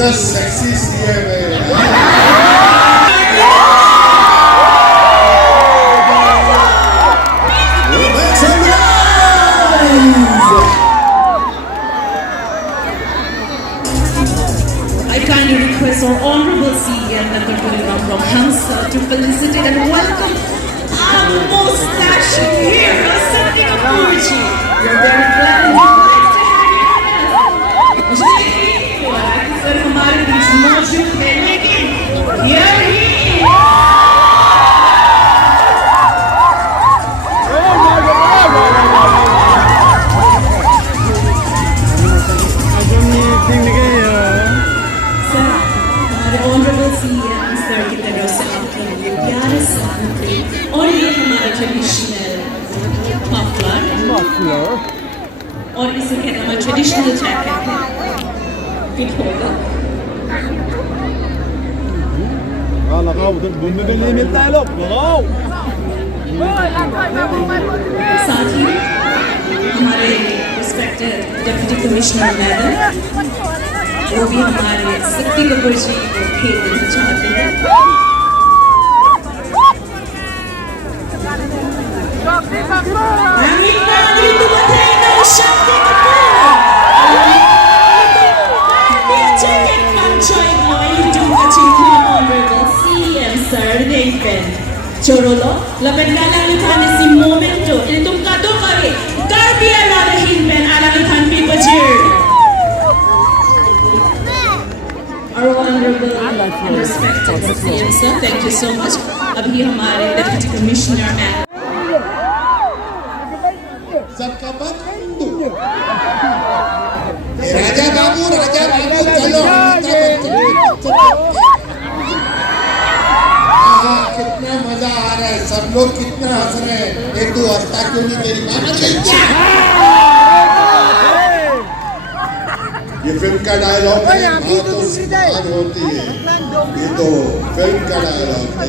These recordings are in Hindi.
कितना सेक्सी सीएम है। I kindly request our honorable CM Dr. Puriram from Hamsa to felicitate and welcome our most passionate hero, Satya Kapoorji. We are very glad and delighted to have you with us. Sir, हमारे बीच मौजूद है, लेकिन here he is. Honourable CM sir की तरफ से आपके लिए प्यारे से और ये हमारा ट्रेडिशनल मफलर और इसे कहते हैं हमारा ट्रेडिशनल जैकेट है फिट होगा लगाओ उधर घूमने के लिए मिलता है लोग लगाओ साथ ही हमारे रिस्पेक्टेड डिप्टी कमिश्नर मैडम वो भी हमारे सत्य कपूर जी को भेज देना चाहते हैं। Chorolo, la pendala ni khan isi momento, ini tum kato kare, karbiya la rahin ben ala ni khan pi bajir. Our honorable and respected CM sir, thank you so much. अभी हमारे डिप्टी कमिश्नर हैं। सबका बात राजा बाबू चलो कितना मजा आ रहा है, सब लोग कितना हंस रहे हैं। एक दो हंसता क्यों नहीं तेरी ये फिल्म का डायलॉग है, हाँ तो बात होती है, ये तो फिल्म का डायलॉग है।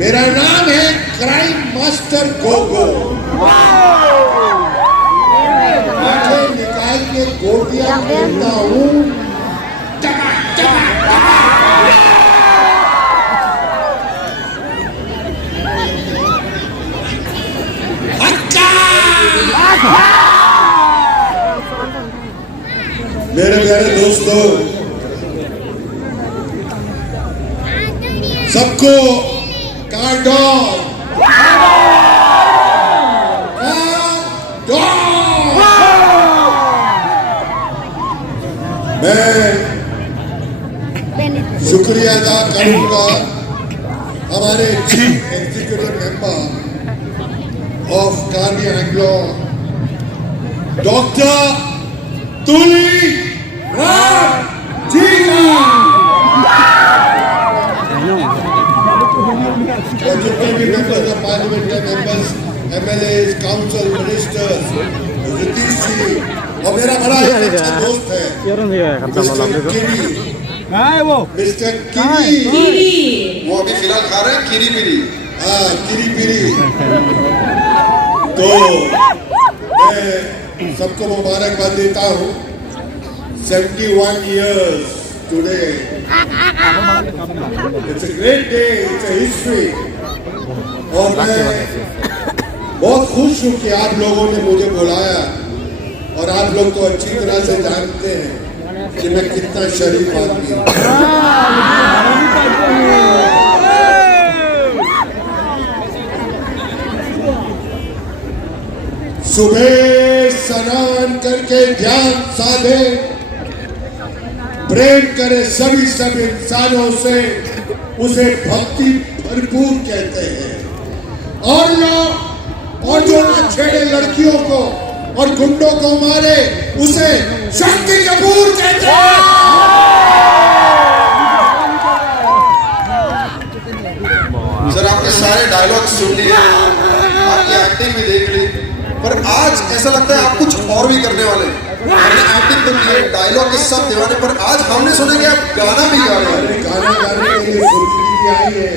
मेरा नाम है क्राइम मास्टर गोगो। आंखें निकाल के गोटियां खेलता हूँ। मेरे प्यारे दोस्तों, सबको कार्डॉन मैं शुक्रिया अदा करूंगा हमारे chief executive member of Karbi Anglong doctor Tuli Ram ji और जितने भी मेंबर्स ऑफ पार्लियामेंट के members, MLAs, council, ministers, Nitish ji और मेरा बड़ा एक अच्छा दोस्त मिस्टर किरी, वो अभी फिलहाल खा रहे हैं किरी पिरी। हाँ किरी पिरी। तो मैं सबको मुबारकबाद देता हूँ। 71 years today. It's a great day. It's a history. और मैं बहुत खुश हूँ कि आप लोगों ने मुझे बुलाया और आप लोग तो अच्छी तरह से जानते हैं कि मैं कितना शरीफ आदमी हूँ। सुबह स्नान करके ध्यान साधे, प्रेम करे सभी सब इंसानों से, उसे भक्ति भरपूर कहते हैं। और जो ना छेड़े लड़कियों को और गुंडों को मारे, उसे शक्ति कपूर कहते हैं। सर आपने सारे डायलॉग सुन लिए, आपकी एक्टिंग भी देख ली, पर आज ऐसा लगता है आप कुछ और भी करने वाले हैं। हमने एक्टिंग तो की है, डायलॉग के सब दीवाने, पर आज हमने सुने कि आप गाना भी गा रहे हैं। गाना गाने के लिए सुनती भी आई है।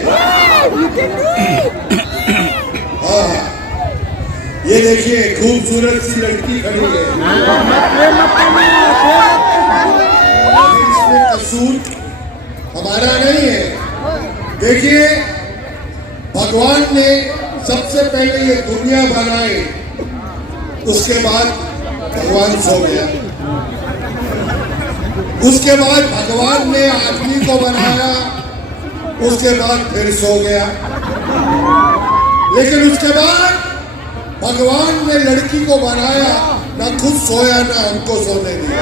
ये देखिए खूबसूरत सी लड़की खड़ी है, इसमें कसूर हमारा नहीं है। देखिए भगवान ने सबसे पहले ये दुनिया बनाई, उसके बाद भगवान सो गया, उसके बाद भगवान ने आदमी को बनाया, उसके बाद फिर सो गया, लेकिन उसके बाद भगवान ने लड़की को बनाया, ना खुद सोया ना हमको सोने दिया।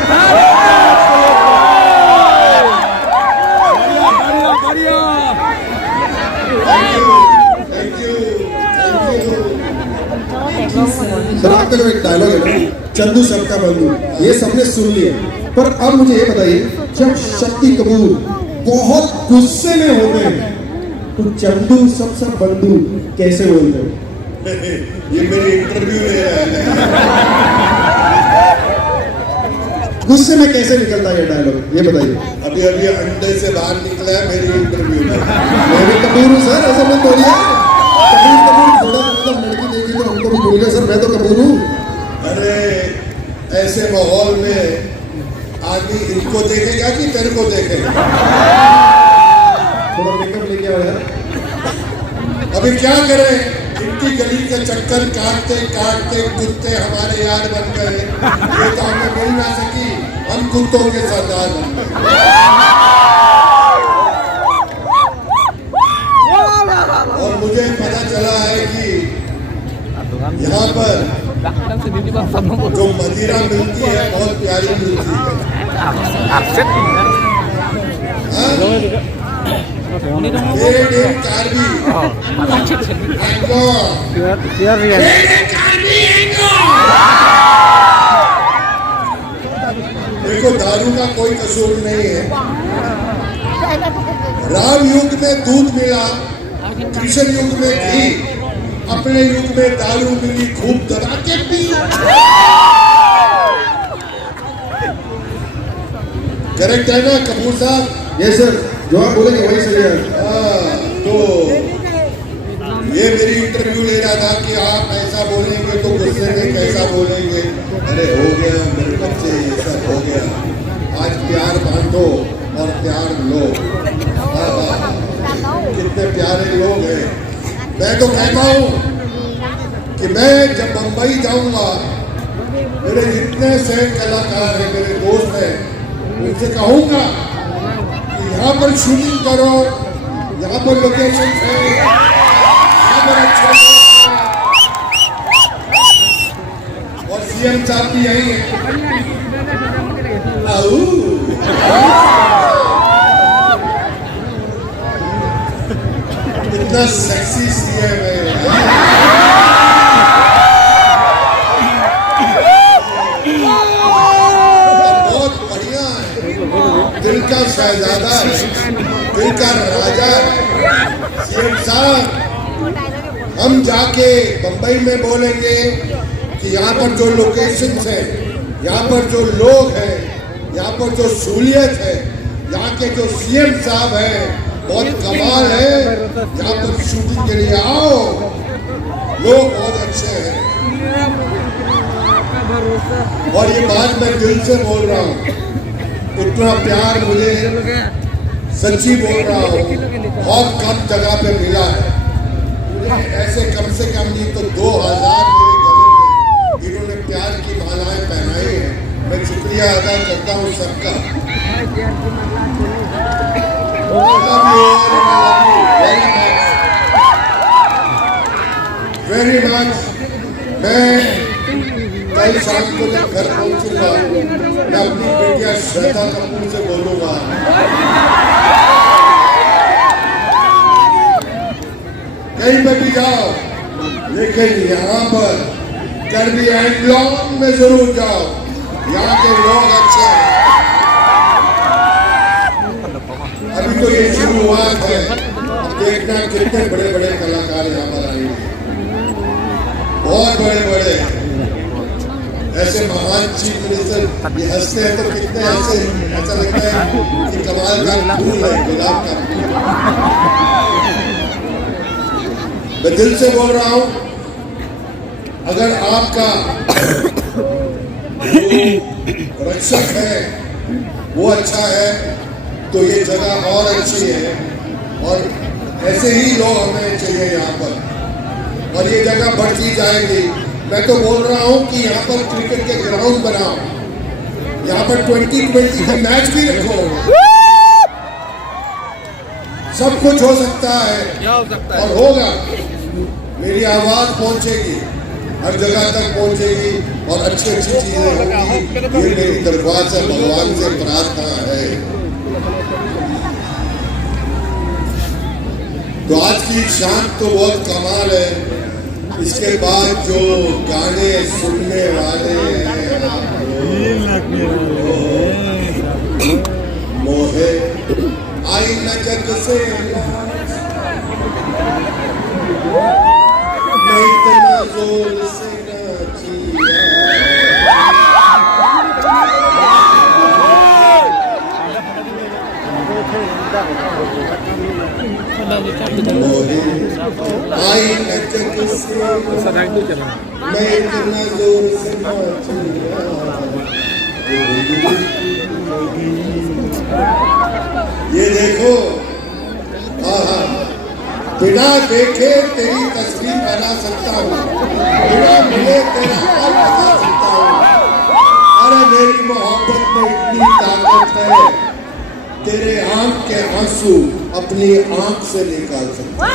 सर आपका जो एक डायलॉग है ना, चंदू सबका बंधु, ये सबने सुन लिया, पर अब मुझे ये बताइए, जब शक्ति कपूर बहुत गुस्से में होते हैं तो चंदू सबका बंधु कैसे बोलते हैं? ये मेरी इंटरव्यू ले रहा है, गुस्से में कैसे निकलता है ये डायलॉग, ये बताइए। अभी अभी अंडे से बाहर निकला है मेरी इंटरव्यू में। मैं भी कपूर हूँ सर, ऐसा मत बोलिए। कपूर थोड़ा मतलब लड़की देखी तो हमको भी भूल गए सर, मैं तो कपूर हूँ। अरे ऐसे माहौल में आदमी इनको देखेगा कि तेरे को देखेगा? थोड़ा मेकअप लेके आओ यार। अभी क्या करें, इनकी गली के चक्कर काटते काटते कुत्ते हमारे यार बन गए, ये तो हमें मिल ना सकी, हम कुत्तों के सरदार बन गए। और मुझे पता चला है कि यहाँ पर जो मदिरा मिलती है बहुत प्यारी मिलती है। देखो दारू का कोई कसूर नहीं है, राम युग में दूध मिला, कृष्ण युग में घी, अपने युग में दारू मिली, खूब दबा के पी। करेक्ट है ना कपूर साहब? ये सर जो आप बोलेंगे वही सही है। तो ये मेरी इंटरव्यू ले रहा था कि आप ऐसा बोलेंगे तो गुस्से में कैसा बोलेंगे। अरे हो गया मेरे बच्चे, ये सब हो गया, आज प्यार बांटो और प्यार लो। कितने प्यारे लोग हैं। मैं तो कहता हूँ कि मैं जब बंबई जाऊंगा, मेरे जितने से कलाकार हैं, मेरे दोस्त हैं, उनसे कहूंगा कि यहाँ पर शूटिंग करो, यहाँ पर लोकेशन है, यहाँ पर अच्छे लोग हैं। और सीएम साहब भी यही है। इतना सेक्सी सीएम है, बहुत बढ़िया है, दिल का शहजादा है, दिल का राजा है सीएम साहब। हम जाके बंबई में बोलेंगे कि यहाँ पर जो लोकेशंस है, यहाँ पर जो लोग हैं, यहाँ पर जो सहूलियत है, यहाँ के जो सीएम साहब हैं बहुत कमाल है, यहाँ पर शूटिंग के लिए आओ, लोग बहुत अच्छे हैं। और ये बात मैं दिल से बोल रहा हूँ, इतना प्यार मुझे सच्ची बोल रहा हूँ बहुत कम जगह पे मिला है। मुझे ऐसे कम से कम नहीं तो 2000 मेरे गले में इन्होंने प्यार की मालाएं पहनाई है। मैं शुक्रिया अदा करता हूँ सबका। Very much. मैं कल शाम को जब घर पहुंचूंगा, मैं अपनी बेटिया श्रद्धा कपूर से बोलूंगा, कहीं पे भी जाओ, लेकिन यहाँ पर कर्बी एंगलॉन्ग में जरूर जाओ, यहाँ के लोग अच्छे हैं। अभी तो ये शुरुआत है, अब देखना कितने बड़े बड़े कलाकार यहाँ पर आएंगे, बहुत बड़े बड़े ऐसे महान चीफ मिनिस्टर। ये हंसते हैं तो कितने ऐसा लगता है कि कमाल का फूल है, गुलाब का फूल। मैं दिल से बोल रहा हूँ अगर आपका जो रक्षक है वो अच्छा है तो ये जगह और अच्छी है, और ऐसे ही लोग हमें चाहिए यहाँ पर, और ये जगह बढ़ती जाएगी। मैं तो बोल रहा हूँ कि यहाँ पर क्रिकेट के ग्राउंड बनाओ, यहाँ पर 2020 का मैच भी रखो, सब कुछ हो सकता है और होगा। मेरी आवाज पहुंचेगी, हर जगह तक पहुंचेगी और अच्छी अच्छी चीजें होंगी। ये मेरी दरख्वास्त है, भगवान से प्रार्थना है। तो आज की शाम तो बहुत कमाल है। इसके बाद जो गाने सुनने वाले हैं मोहे आई न जग से, मैं इतना जोर से नाचिया, मोहे आई न जग से, मैं इतना जोर से नाचिया। ये देखो, बिना देखे तेरी तस्वीर बना सकता हूँ, बिना मिले तेरा हाल बता सकता हूँ। अरे मेरी मोहब्बत में इतनी ताकत है, तेरे आंख के आंसू अपनी आंख से निकाल सकता हूँ।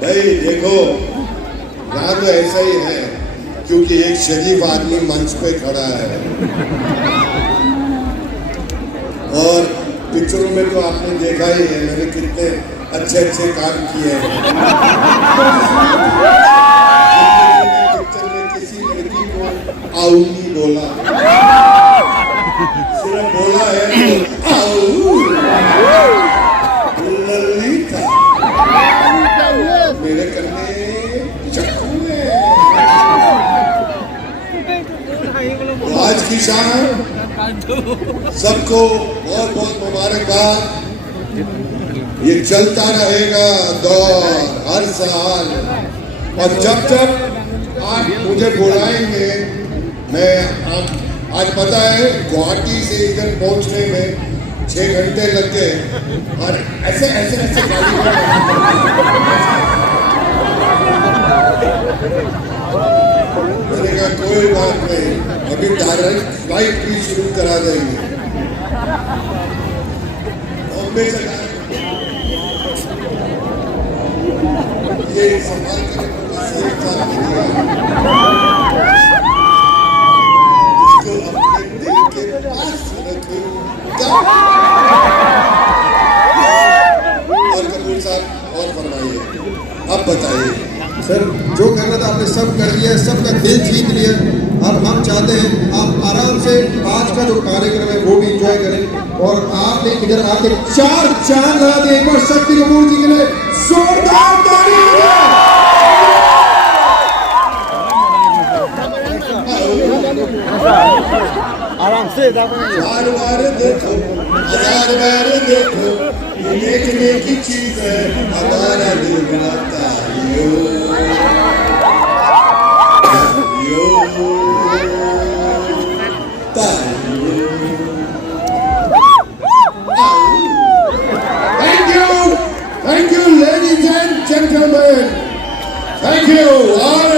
भाई देखो, यहाँ तो ऐसा ही है क्योंकि एक शरीफ आदमी मंच पे खड़ा है, और पिक्चरों में तो आपने देखा ही है मैंने कितने अच्छे अच्छे काम किए हैं। पिक्चर में किसी लड़की को आऊ नहीं बोला, सिर्फ बोला है तो आऊ ललिता, मेरे करने चक्कू में। तो आज की शाम सबको बहुत बहुत मुबारकबाद। ये चलता रहेगा दौर हर साल, और जब जब आप मुझे बुलाएंगे, मैं आज पता है गुवाहाटी से इधर पहुंचने में 6 घंटे लग गए, और ऐसे ऐसे ऐसे गाड़ी मैंने कहा कोई बात नहीं, अभी डायरेक्ट फ्लाइट भी शुरू करा देंगे बॉम्बे से। ये सवाल इसको अपने दिल के पास रखो। और कपूर साहब और फरमाइए, अब बताइए। सर जो करना था आपने सब कर दिया, सबका दिल जीत लिया। अब हम चाहते हैं आप आराम से आज का जो कार्यक्रम है वो भी एंजॉय करें, और आपने इधर आके 4 चांद लगा दिए। एक बार शक्ति कपूर जी के लिए जोरदार ताली हो जाए। आराम से बार बार देखो, 1000 बार देखो, ये देखने की चीज है, हमारा दिल बुलाता है यो तालियो। Thank you ladies and gentlemen, thank you all.